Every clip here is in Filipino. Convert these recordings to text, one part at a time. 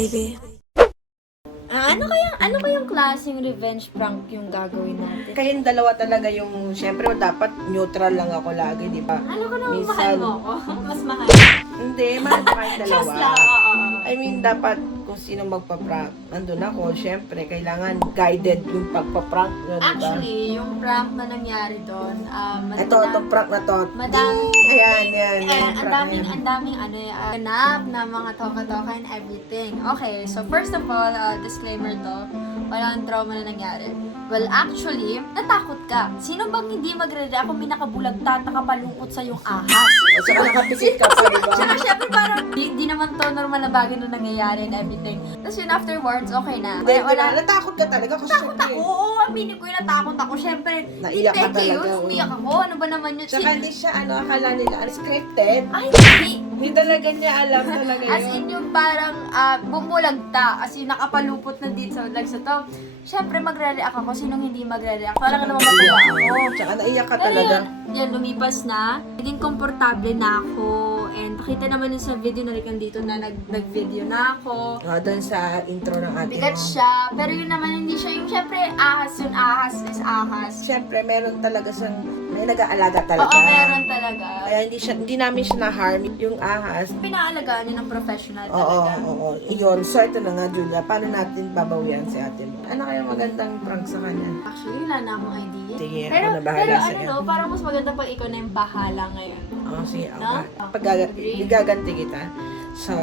Baby. Ah, ano kayang ano kayang klaseng revenge prank yung gagawin natin? Kayong dalawa talaga yung, syempre dapat neutral lang ako lagi, di ba? Ano ka naman Minsan- mahal mo ako? Mas mahal. Hindi, mahal ko kayong dalawa. Just lang, oo. I mean, dapat kung sino magpa-prank, nandun ako, syempre, kailangan guided yung pagpa-prank nyo, di ba? Actually, yung prank na nangyari doon, um, Ito, itong prank na to. Madam, Ayan, yan. Eh, yung ang daming, ang daming ano, uh, ganap na mga toka-toka and everything. Okay, so first of all, uh, disclaimer to, walang trauma na nangyari. Well, actually, natakot ka. Sino bang hindi magre-react kung may nakabulagtat, nakapalungkot sa yung ahas? O, saka nakapisit ka pa, di ba? Tsaka syempre parang di, di naman to normal na bagay na nangyayari and everything. Tapos yun afterwards, okay na. Hindi, Wala, wala. Natakot ka talaga kasi Takot syempre, ako. Oo, aminin ko yung natakot ako. Syempre, Naiyak ka hindi talaga, yun. oo. Umiyak ako. Ano ba naman yun? Tsaka hindi siya, ano, akala nila, unscripted. Ay, hindi. Hindi talaga niya alam talaga As yun. in yung parang uh, bumulagta, as in nakapalupot na dito sa na to. Siyempre magre-react ako, sinong hindi magre-react? Parang naman matuwa ako. Tsaka naiyak ka Pero talaga. yun, yan, lumipas na. Naging komportable na ako. And nakita naman yun sa video na rin dito na nag, nag-video na ako. Ah, doon sa intro ng ating Bigat siya. Pero yun naman, hindi siya yung syempre ahas yun. Ahas is ahas. Siyempre, meron talaga siyang, may nag-aalaga talaga. Oo, meron talaga. Kaya hindi siya, hindi namin siya na-harm. Yung ahas, Pinaalagaan niya ng professional oo, talaga. oo, Iyon, so ito na nga, Julia, paano natin babawian si ate mo? Ano kaya magandang prank sa kanya? Actually, wala na akong idea. Sige, pero, ako na bahala pero ano sa'yo. no, parang mas maganda pag ikaw na yung bahala ngayon. Oo, sige, No? okay. Pag gaga- igaganti kita. So,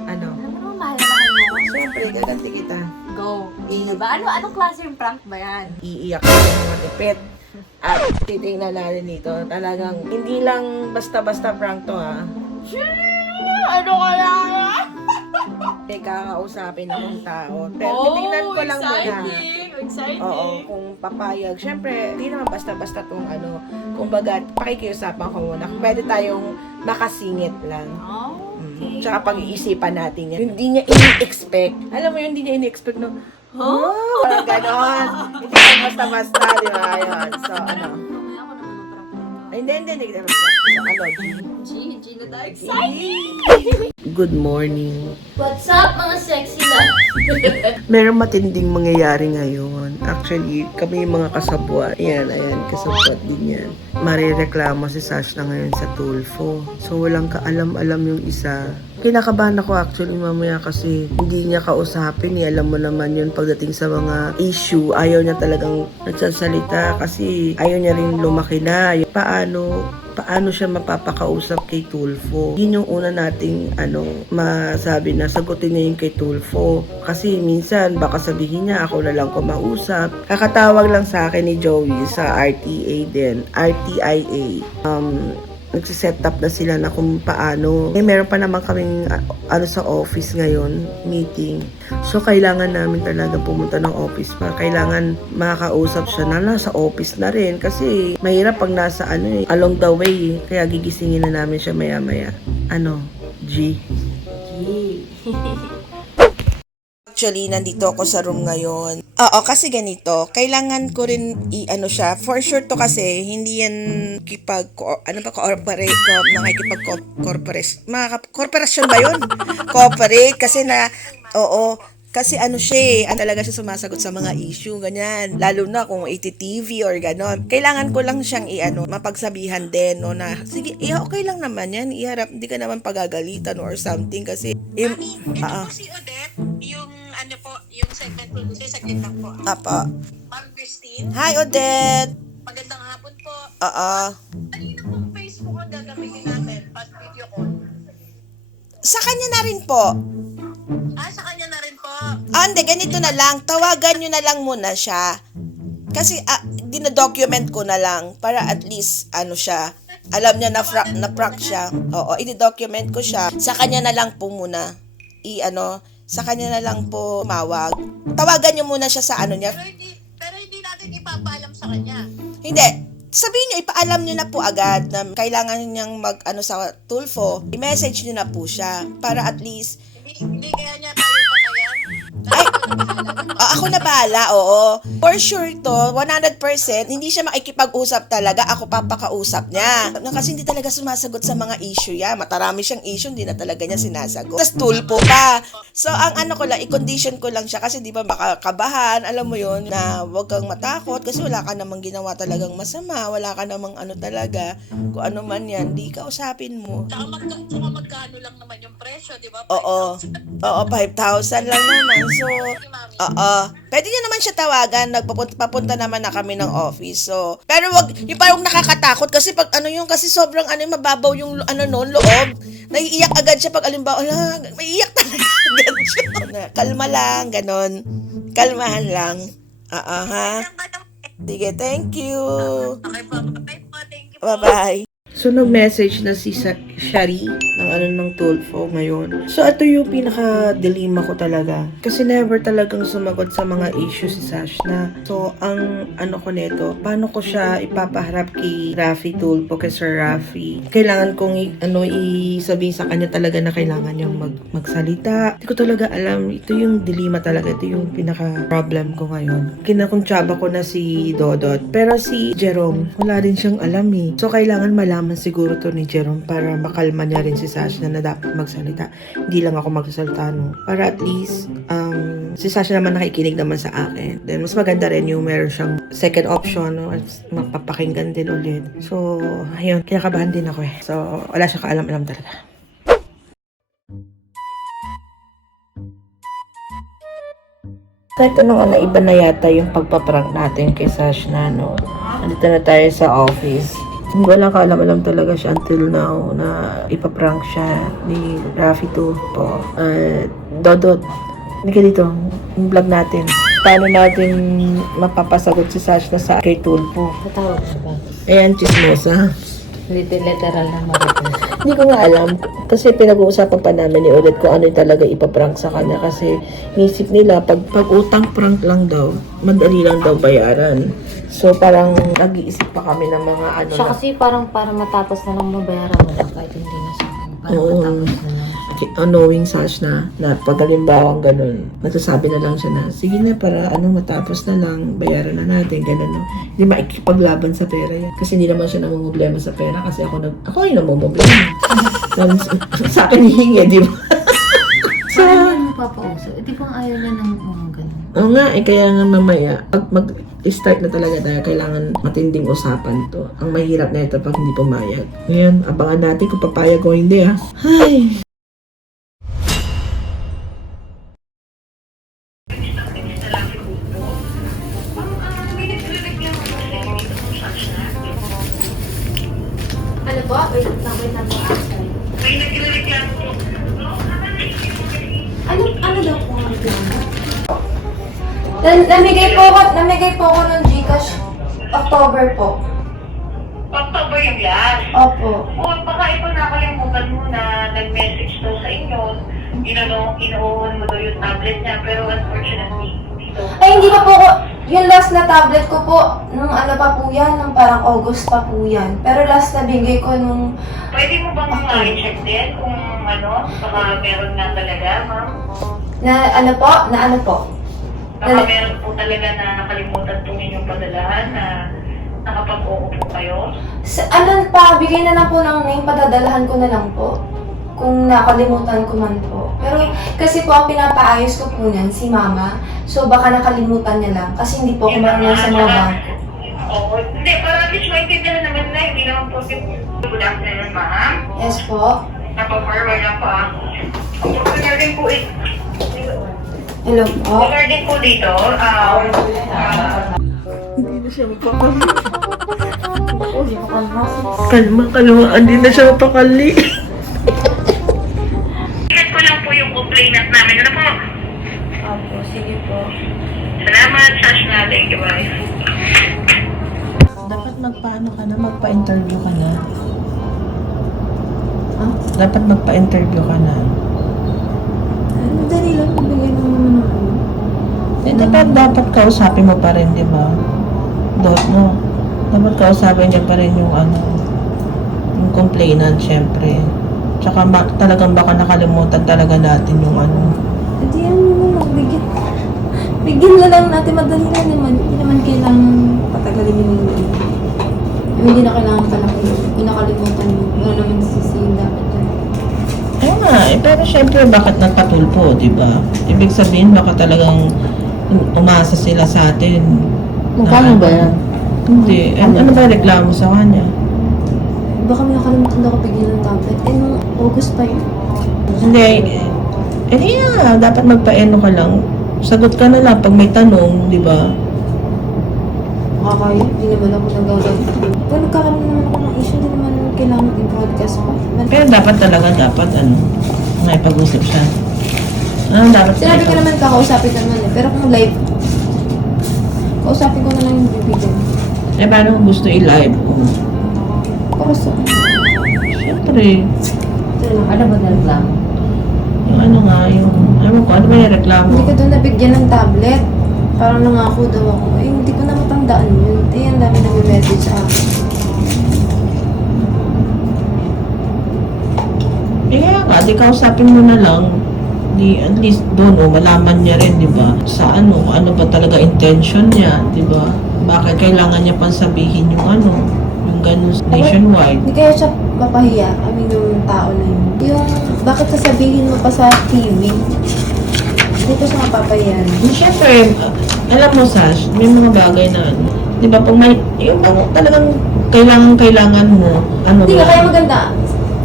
ano? Alam mo mahal na mo. Siyempre, igaganti kita. Go. I- Diba? Ano, anong klase yung prank ba yan? iiyak ka ng mga tipid. At titingnan natin dito, talagang hindi lang basta-basta prank to ha. Ano kaya yan? May kakausapin akong tao. Pero titingnan ko lang muna. Oh, exciting! Exciting! Oo, kung papayag. Siyempre, hindi naman basta-basta tong ano. Kumbaga, pakikiusapan ko muna. Kung pwede tayong makasingit lang. Oh, okay. Mm. Tsaka pag-iisipan natin yan. Hindi niya ini-expect. Alam mo yun, hindi niya ini-expect no. Oh, parang ganon. Hindi lang basta-basta, di ba? Ayun. So, ano. Mamaya ako naman maprank nito. Ay, hindi, hindi, hindi. So, ano, G. G, G na tayo. Exciting! Good morning. What's up, mga sexy love? Meron matinding mangyayari ngayon. Actually, kami yung mga kasabwat. Ayan, ayan, kasabwat din yan. Marireklamo si Sash na ngayon sa Tulfo. So, walang kaalam-alam yung isa. Kinakabahan ako actually mamaya kasi hindi niya kausapin. Eh. Alam mo naman yun pagdating sa mga issue. Ayaw niya talagang nagsasalita kasi ayaw niya rin lumaki na. Paano paano siya mapapakausap kay Tulfo. Yun yung una nating ano, masabi na sagutin niya yung kay Tulfo. Kasi minsan baka sabihin niya ako na lang kumausap. Kakatawag lang sa akin ni Joey sa RTA din, RTIA. Um, nagsiset up na sila na kung paano. Eh, meron pa naman kaming ah, ano sa office ngayon, meeting. So, kailangan namin talaga pumunta ng office pa. Kailangan makakausap siya na nasa office na rin. Kasi, mahirap pag nasa ano eh, along the way eh. Kaya gigisingin na namin siya maya-maya. Ano? G. Actually, nandito ako sa room ngayon. Oo, kasi ganito, kailangan ko rin i-ano siya. For sure to kasi, hindi yan kipag, ano ba, corporate, ko, nakikipag corporate, mga korporasyon ba yun? corporate, kasi na, oo, kasi ano siya eh, talaga siya sumasagot sa mga issue, ganyan. Lalo na kung ATTV or ganon. Kailangan ko lang siyang i-ano, mapagsabihan din, no, na, sige, eh, okay lang naman yan, iharap, hindi ka naman pagagalitan or something kasi, eh, Mami, ito ah. po si Odette, yung ano po, yung segment producer, saglit lang po. Apa. Ma'am Christine, Hi, Odette! magandang hapon po. Oo. Kanina pong Facebook ang gagamitin natin, past video call. Sa kanya na rin po. Ah, sa kanya na rin po. Ah, hindi, ganito na lang. Tawagan nyo na lang muna siya. Kasi, ah, dinadocument ko na lang para at least, ano siya, alam niya na, fra- na prank siya. Oo, i-document ko siya. Sa kanya na lang po muna. I, ano, sa kanya na lang po mawag. Tawagan nyo muna siya sa ano niya. Pero hindi, pero hindi natin ipapaalam sa kanya. Hindi. Sabihin nyo, ipaalam nyo na po agad na kailangan niyang mag, ano, sa Tulfo. I-message nyo na po siya para at least Hindi, hindi kaya niya tayo patayan. Ay! Ako na bahala, oo. For sure to, 100%, hindi siya makikipag-usap talaga. Ako papakausap niya. Na kasi hindi talaga sumasagot sa mga issue yan. Matarami siyang issue, hindi na talaga niya sinasagot. Tapos tulpo pa. So, ang ano ko lang, i-condition ko lang siya kasi di ba makakabahan, alam mo yon na huwag kang matakot kasi wala ka namang ginawa talagang masama, wala ka namang ano talaga, kung ano man yan, di kausapin mo. Saka magka, saka magkano lang naman yung presyo, di ba? Oo. Oo, 5,000 lang naman. So, oo. Pwede nyo naman siya tawagan. Nagpapunta papunta naman na kami ng office. So, pero wag, yung parang nakakatakot kasi pag ano yung, kasi sobrang ano, yung mababaw yung ano noon, loob. Naiiyak agad siya pag alimbawa, ala, may iyak talaga agad siya. Kalma lang, ganon. Kalmahan lang. Oo, ha? Sige, thank you. Okay po, bye po, thank you po. Bye-bye. So, nag-message na si Shari ng ano ng Tulfo ngayon. So, ito yung pinaka-dilema ko talaga. Kasi never talagang sumagot sa mga issues si Sash na. So, ang ano ko nito, paano ko siya ipapaharap kay Rafi Tulfo, kay Sir Rafi. Kailangan kong i- ano, isabihin sa kanya talaga na kailangan niyang mag magsalita. Hindi ko talaga alam. Ito yung dilema talaga. Ito yung pinaka-problem ko ngayon. Kinakuntsaba ko na si Dodot. Pero si Jerome, wala rin siyang alam eh. So, kailangan malaman siguro to ni Jerome para makalma niya rin si Sasha na, dapat magsalita. Hindi lang ako magsasalita, no? Para at least, um, si Sasha naman nakikinig naman sa akin. Then, mas maganda rin yung meron siyang second option, no? At mapapakinggan din ulit. So, ayun, kinakabahan din ako eh. So, wala siya kaalam-alam talaga. Kahit ano nga, iba na yata yung pagpaprank natin kay Sash na, no? Nandito na tayo sa office. Wala ka alam-alam talaga siya until now na ipaprank siya ni Rafi to po. Uh, Dodot, hindi ka dito, yung vlog natin. Paano natin mapapasagot si Sash na sa kay Tulpo? Tatawag siya ba? Ayan, chismosa. Liter- Literal na marites. Hindi ko nga alam. Kasi pinag-uusapan pa namin ni Ulit kung ano yung talaga ipaprank sa kanya. Kasi nisip nila, pag, pag utang prank lang daw, madali lang daw bayaran. So parang nag-iisip pa kami ng mga ano Siya na, kasi parang para matapos na lang mabayaran mo lang kahit hindi na siya. Para Oo. matapos na lang. Knowing Sash na, na pag halimbawang ganun, nagsasabi na lang siya na, sige na, para ano, matapos na lang, bayaran na natin, ganun, no. Hindi makikipaglaban sa pera yan. Kasi hindi naman siya namumblema sa pera kasi ako nag, ako yung namumblema. sa akin hihingi, di ba? Hindi mo papauso. Eh, di ba ayaw niya ng mga ganun? Oo nga, eh, kaya nga mamaya, pag mag-start na talaga tayo, kailangan matinding usapan to. Ang mahirap na ito pag hindi pumayag. Ngayon, abangan natin kung papayag o hindi, ha? Ay! Po? Wait lang, wait lang po. May nagre-reklamo po. Ano, ano daw po ang reklamo? Na- namigay po ako, namigay po ako ng Gcash October po. October yung last. Opo. O, baka ito nakalimutan mo na nag-message daw sa inyo. Inano, inuuwan mo daw yung tablet niya. Pero unfortunately, dito. Ay, hindi pa po ko, yung last na tablet ko po, nung ano pa po yan, nung parang August pa po yan. Pero last na bigay ko nung, Pwede mo bang ma-check din kung ano, baka meron na talaga, ma'am? na ano po, na ano po. Baka Wala. meron po talaga na nakalimutan po ninyong padalahan na nakapag-oo po kayo. Sa, ano pa, bigay na lang po ng name, padadalahan ko na lang po. Kung nakalimutan ko man po. Pero kasi po ang pinapaayos ko po niyan, si mama. So baka nakalimutan niya lang. Kasi hindi po ako marunong sa mga bangko. Oo. Hindi, para at least maintindihan naman na hindi naman po good afternoon, ma'am. Yes po. Napa-forward na po ako. Regarding po, it- Hello po. regarding po dito, ah, ah, Hindi na siya mapakali. Hindi ko kalma. Kalma, kalma. Hindi na siya mapakali. Tingnan ko lang po yung complainant namin. Ano po? Opo, sige po. Salamat, Sash na. Thank you, bye. Dapat magpaano ka na, magpa-interview ka na. Ah, dapat magpa-interview ka na. Madali lang, bigay mo naman ako. Eh, dapat, dapat kausapin mo pa rin, di ba? Dot mo. Dapat kausapin niya pa rin yung ano, yung complainant, syempre. Tsaka ma- talagang baka nakalimutan talaga natin yung ano. Hindi yan mo magbigay. Bigyan na lang natin, madali lang naman. Hindi naman kailangan patagalin yung mga Hindi na kailangan palaki. Hindi nakalimutan mo. Wala naman sisihin dapat dyan. Oo nga, eh, pero syempre bakit nagpatulpo, di ba? Ibig sabihin baka talagang umasa sila sa atin. Magkano ba yan? Hindi. Ano, ano ba reklamo sa kanya? Baka may nakalimutan ako bigyan ng tablet. Eh, nung August pa yun. Hindi. Eh, eh nga, dapat magpaeno ka lang. Sagot ka na lang pag may tanong, di ba? Makakayo. Hindi naman ako nagagawin. Kung nagkakaroon naman ako ng issue, hindi naman kailangan i-broadcast. Man- Pero dapat talaga, dapat ano, may pag-usap siya. Ano dapat Sinabi ko naman kakausapin naman eh. Pero kung live, kausapin ko na lang yung bibigyan. Eh, paano kung gusto i-live? Oh, Para sa... Siyempre, Ito lang. Ano ba na reklamo? yung ano nga, yung, ano ko, ano ba yung reklamo? Hindi ko doon nabigyan ng tablet. Parang nangako daw ako. Eh, hindi ko na matandaan yun. Eh, ang dami nag-message sa akin. Eh, kaya nga, di kausapin mo na lang. Di, at least doon, oh, malaman niya rin, di ba? Sa ano, ano ba talaga intention niya, di ba? Bakit kailangan niya pang sabihin yung ano, yung ganun nationwide? Hindi kaya siya mapahiya. I mean, yung tao na yun. Yung, bakit sasabihin mo pa sa TV? Siya mapapahiya. Eh, Siyempre, alam mo, Sash, may mga bagay na, ano, di ba, pag may, yung bang talagang kailangan-kailangan mo, ano Hindi ba? ka kaya maganda.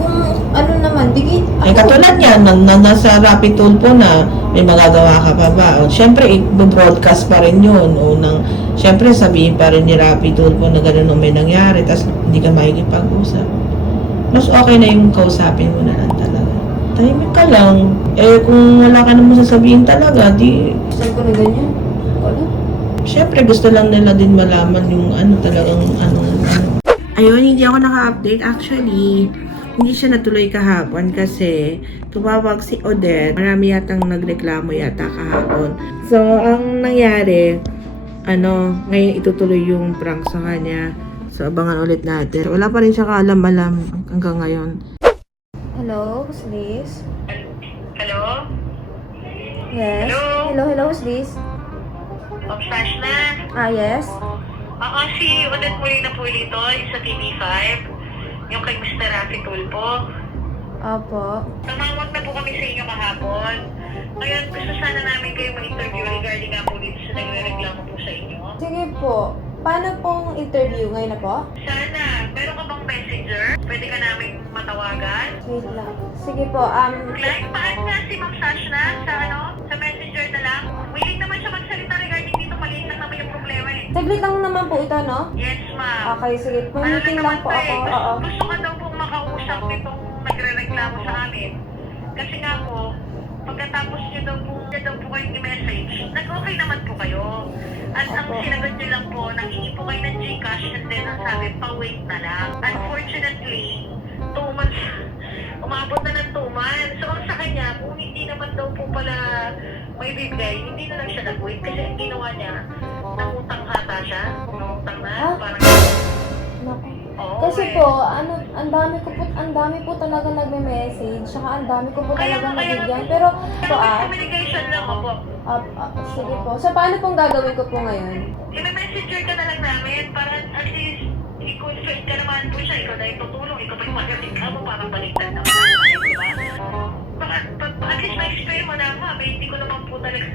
Kung ano naman, bigay. Eh, katulad niya, na, na, nasa Rapid Tulpo na may magagawa ka pa ba? O, syempre, i-broadcast pa rin yun. O, nang, syempre, sabihin pa rin ni Rapid Tulpo na gano'n ang may nangyari, tapos hindi ka makikipag-usap. Mas okay na yung kausapin mo na lang talaga. Tahimik ka lang. Eh, kung wala ka naman sasabihin talaga, di, Saan ko na ganyan? Wala. syempre, gusto lang nila din malaman yung ano talagang, ano, ano. Ayun, hindi ako naka-update. Actually, hindi siya natuloy kahapon kasi tumawag si Odette. Marami yatang nagreklamo yata kahapon. So, ang nangyari, ano, ngayon itutuloy yung prank sa kanya. So, abangan ulit natin. Wala pa rin siya kaalam-alam hanggang ngayon. Hello, who's this? Hello? Yes. Hello? Hello, hello, who's this? Obsash na? Ah, yes. Oo, si Odette Molina po dito, sa TV5. Yung kay Mr. Rafi Tulpo. Opo. Tumawag na po kami sa inyo kahapon. Ngayon, gusto sana namin kayo ma-interview regarding nga po dito sa nagre-reklamo po sa inyo. Sige po. Paano pong interview ngayon na po? Sana, meron ka bang messenger? Pwede ka namin matawagan? Wait lang. Sige po, um, Clive, paan nga si Ma'am Sashna sa ano? Sa messenger na lang? Willing naman siya magsalita regarding dito. Maliit lang naman yung problema eh. saglit lang naman po ito, no? Yes, ma'am. Okay, sige. May Ano meeting lang po eh, ako. Gusto, Oo. gusto ka daw pong makausap nitong nagre-reklamo sa amin. Kasi nga po, pagkatapos niyo daw po, niyo daw po kayo i-message, nag-okay naman po kayo. At ang sinagot niyo lang po, nangingi po kayo ng Gcash and then ang sabi, pa-wait na lang. Unfortunately, two months, umabot na ng two months. So ang sa kanya, kung hindi naman daw po pala may bigay, hindi na lang siya nag-wait kasi ang ginawa niya, nangutang hata siya. Nangutang na, parang. Oo, Kasi eh. po, ano, ang dami ko po, ang dami po talaga nagme-message, saka ang dami ko po Kaya talaga nga, kaya nga nabigyan. po. Pero, po ah, communication lang ako. ah, ah, sige po. So, paano pong gagawin ko po ngayon? I-messenger ka na lang namin para at least i-confirm ka naman po siya. Ikaw na yung tutulong. Ikaw pa yung magaling ka mo. Parang baliktad naman tayo, di ba? Para, pa- at least ma-explain mo na, ma'am, eh, hindi ko naman po talaga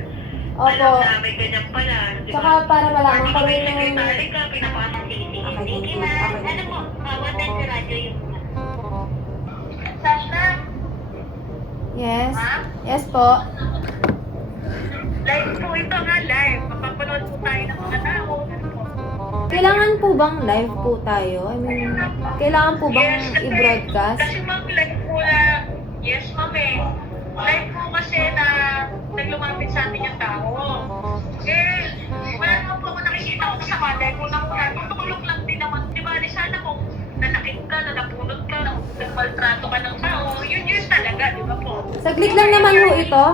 Opo. alam na may ganyan pala. Di ba? Saka para malaman ko rin yung... secretary ka, pinapasok sa Okay, thank you. Okay. Ano po, mawasan sa radyo yung... Sasha, Yes. ma'am? Yes po. Live po ito nga, live. Mapapanood po tayo ng mga tao. Kailangan po bang live po tayo? I mean, kailangan po bang kasi- i-broadcast? Kasi ma'am, live po na, yes ma'am eh. Live po kasi na naglumapit sa atin yung tao. Eh, wala naman po ako nakikita ko sa kanday ko na muna. Tutulong lang din naman. Di ba, di sana kung nasakit ka, na napunod ka, na nagmaltrato ka ng tao, yun yun talaga, di ba po? Saglit lang naman po ito.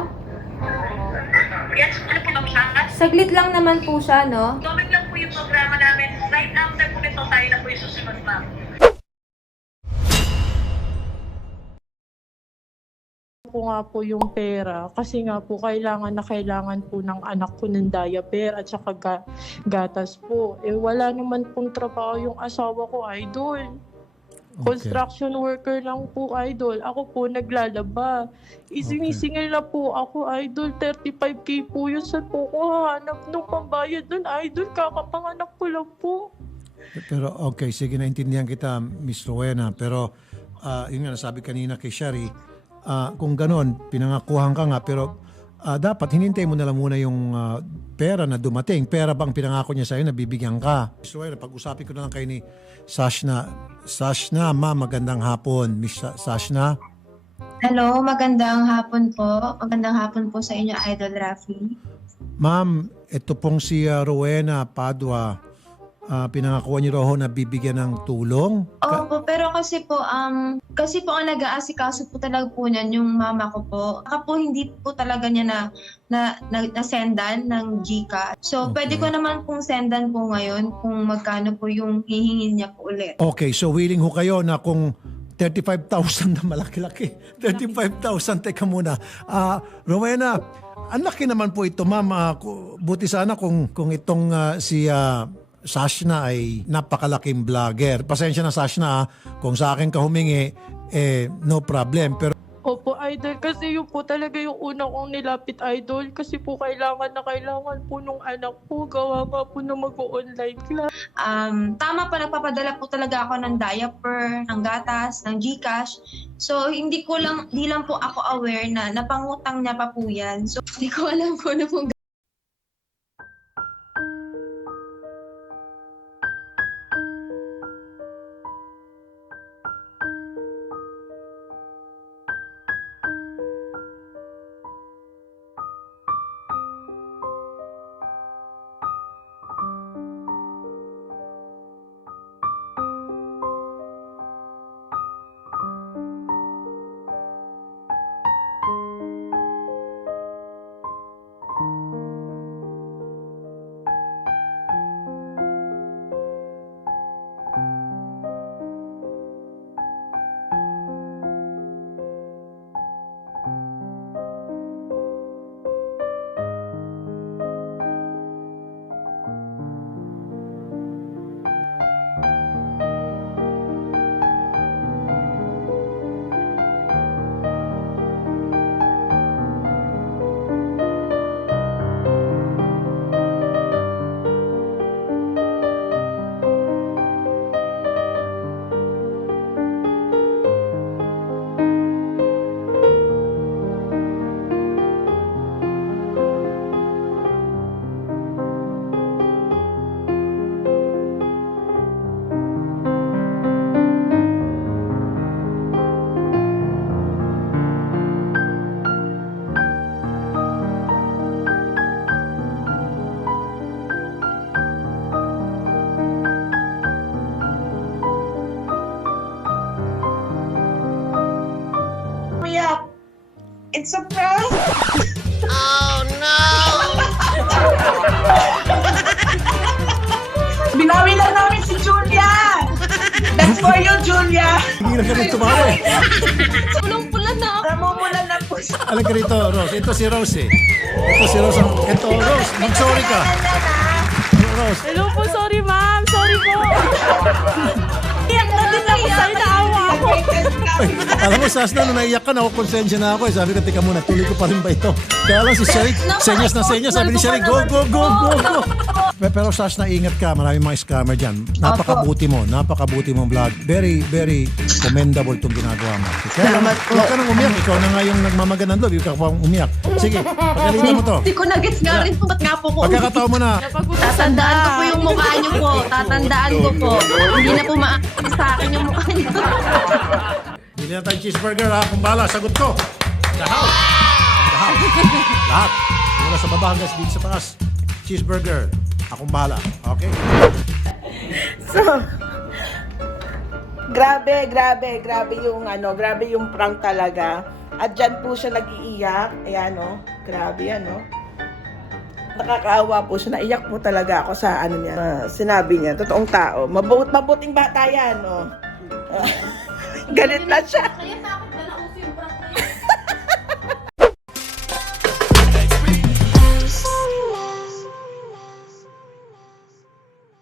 Yes, ano po ma'am siya? Saglit lang naman po siya, no? Comment lang po yung programa namin. Right after po nito, tayo na po yung susunod ma'am. Ko nga po yung pera kasi nga po kailangan na kailangan po ng anak ko ng diaper at saka ga- gatas po. Eh wala naman pong trabaho yung asawa ko, idol. Construction worker lang po, idol. Ako po naglalaba. Isinisingil na po ako, idol. 35k po yun. Saan po ko hahanap nung pambayad nun, idol? Kakapanganak ko lang po. Pero okay, sige, naintindihan kita, Miss Rowena. Pero ah, yun nga, nasabi kanina kay Shari, ah, kung ganon, pinangakuhan ka nga, pero ah, dapat hinintay mo na lang muna yung ah, pera na dumating. Pera bang pinangako niya sa'yo na bibigyan ka? Miss Rowena, pag-usapin ko na lang kayo ni Sashna. Sashna, ma, magandang hapon. Miss Sa- Sashna. Hello, magandang hapon po. Magandang hapon po sa inyo, Idol Rafi. Ma'am, ito pong si ah, Rowena Padua. Ah, pinangakuha niyo raw na bibigyan ng tulong. Opo, pero kasi po, um, kasi po ang nag-aasikaso po talaga po niyan yung mama ko po. Baka po hindi po talaga niya na, na, na, na-sendan ng Gcash. So, Okay. pwede ko naman pong sendan po ngayon kung magkano po yung hihingin niya po ulit. Okay, so willing ho kayo na kung 35,000 na malaki-laki. 35,000, teka muna. Ah, Rowena, ang laki naman po ito, ma'am. Ku- buti sana kung, kung itong ah, si ah, Sashna ay napakalaking vlogger. Pasensya na Sashna, ah, kung sa akin ka humingi, eh, no problem. Pero Opo, idol. Kasi yun po talaga yung una kong nilapit, idol. Kasi po kailangan na kailangan po nung anak po. Gawa nga po na mag-online class. Um, tama pa, nagpapadala po talaga ako ng diaper, ng gatas, ng Gcash. So, hindi ko lang, hindi lang po ako aware na napangutang niya pa po yan. So, hindi ko alam kung ano pong it's a prank! Binawi lang namin si Julia! That's for you, Julia! hindi na kami tumawa eh. Pulong-pula na ako. Namumulan na po siya. Alam ka rito, Rose. Ito si Rose eh. Ito si Rose. ang- Ito, Rose. Mag-sorry ka. Rose. Hello po, sorry ma'am. Sorry po. Alam mo, Sasna, nung naiyak ka, nakukonsensya na ako eh. Sabi ko, teka muna, tuloy ko pa rin ba ito? Kaya lang si Sherry, senyas na senyas. Sabi ni Sherry, go, go, go, go, go. Pe- Pero Sasna, ingat ka. Maraming mga scammer dyan. Napakabuti mo. Napakabuti mong vlog. Very, very commendable itong ginagawa mo. Kaya lang, huwag ka nang umiyak. Ikaw na nga yung nagmamagan ng loob. Ikaw pa ang umiyak. Sige, pagalitan mo to. Hindi ko nagets nga rin po. Ba't nga po ko Pagkakataon mo na, Tatandaan ko po yung mukha niyo po. Tatandaan ko po. Hindi na po maaalis sa akin yung mukha niyo. Bili na tayong cheeseburger ha. Kung bala, sagot ko. Lahat. Lahat. Lahat. Mula sa baba hanggang dito sa taas. Cheeseburger. Akong bahala. Okay? So, grabe, grabe, grabe yung ano, grabe yung prank talaga. At dyan po siya nag-iiyak. Ayan, oh. Grabe yan, oh. Nakakaawa po siya. Naiyak po talaga ako sa ano niya. ah, sinabi niya, totoong tao. Mabut mabuting bata yan, oh. Galit na siya.